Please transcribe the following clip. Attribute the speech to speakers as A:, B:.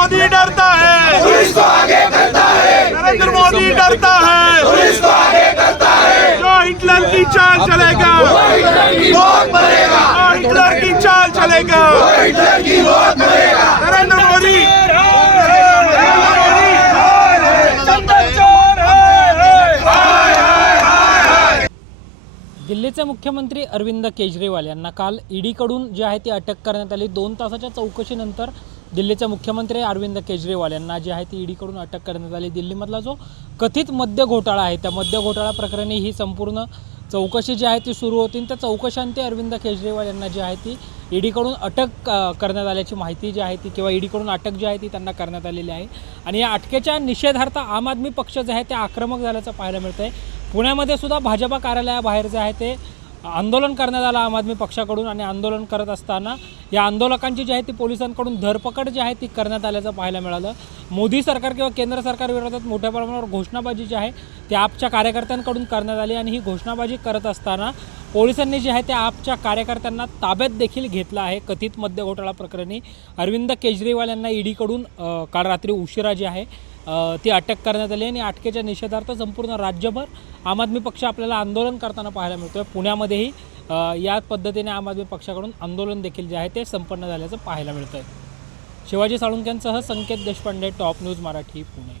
A: मोदी डरता है।
B: पुलिस को आगे करता है।
A: नरेंद्र मोदी डरता है।
B: पुलिस को आगे करता है।
A: जो हिटलर की चाल चलेगा। जो हिटलर की चाल चलेगा।
B: हिटलर की मौत मरेगा
A: नरेंद्र मोदी
C: दिल्लीचे मुख्यमंत्री अरविंद केजरीवाल यांना काल ईडीकडून जी आहे ती अटक करण्यात आली. दोन तासाच्या चौकशीनंतर दिल्लीचे मुख्यमंत्री अरविंद केजरीवाल यांना जी आहे ती ईडीकडून अटक करण्यात आली. दिल्लीमधला जो कथित मद्य घोटाळा आहे त्या मद्य घोटाळा प्रकरणी ही संपूर्ण चौकशी जी आहे ती सुरू होती त्या चौकशांती अरविंद केजरीवाल यांना जी आहे ती ईडीकडून अटक करण्यात आल्याची माहिती जी आहे ती किंवा ईडीकडून अटक जी आहे ती त्यांना करण्यात आलेली आहे. आणि या अटकेच्या निषेधार्थ आम आदमी पक्ष जे आहे ते आक्रमक झाल्याचं पाहायला मिळतं आहे पुण्यामध्ये सुद्धा भाजपा कार्यालयाबाहेर जे आहे ते आंदोलन करण्यात आलं आम आदमी पक्षाकडून आणि आंदोलन करत असताना या आंदोलकांची जी आहे ती पोलिसांकडून धरपकड जी आहे ती करण्यात आल्याचं पाहायला मिळालं. मोदी सरकार किंवा केंद्र सरकार विरोधात मोठ्या प्रमाणावर घोषणाबाजी जी आहे ती आपच्या कार्यकर्त्यांकडून करण्यात आली आणि ही घोषणाबाजी करत असताना पोलिसांनी जे आहे ते आपच्या कार्यकर्त्यांना ताब्यात देखील घेतलं आहे. कथित मद्य घोटाळा प्रकरणी अरविंद केजरीवाल यांना ईडीकडून काल रात्री उशिरा जी आहे ती अटक करण्यात आली आणि अटकेच्या निषेधार्थ संपूर्ण राज्यभर आम आदमी पक्ष आपल्याला आंदोलन करताना पाहायला मिळतोय. पुण्यामध्येही या पद्धतीने आम आदमी पक्षाकडून आंदोलन देखील जे आहे ते संपन्न झाल्याचं पाहायला मिळतंय. शिवाजी साळुंक्यांसह संकेत देशपांडे टॉप न्यूज मराठी पुणे.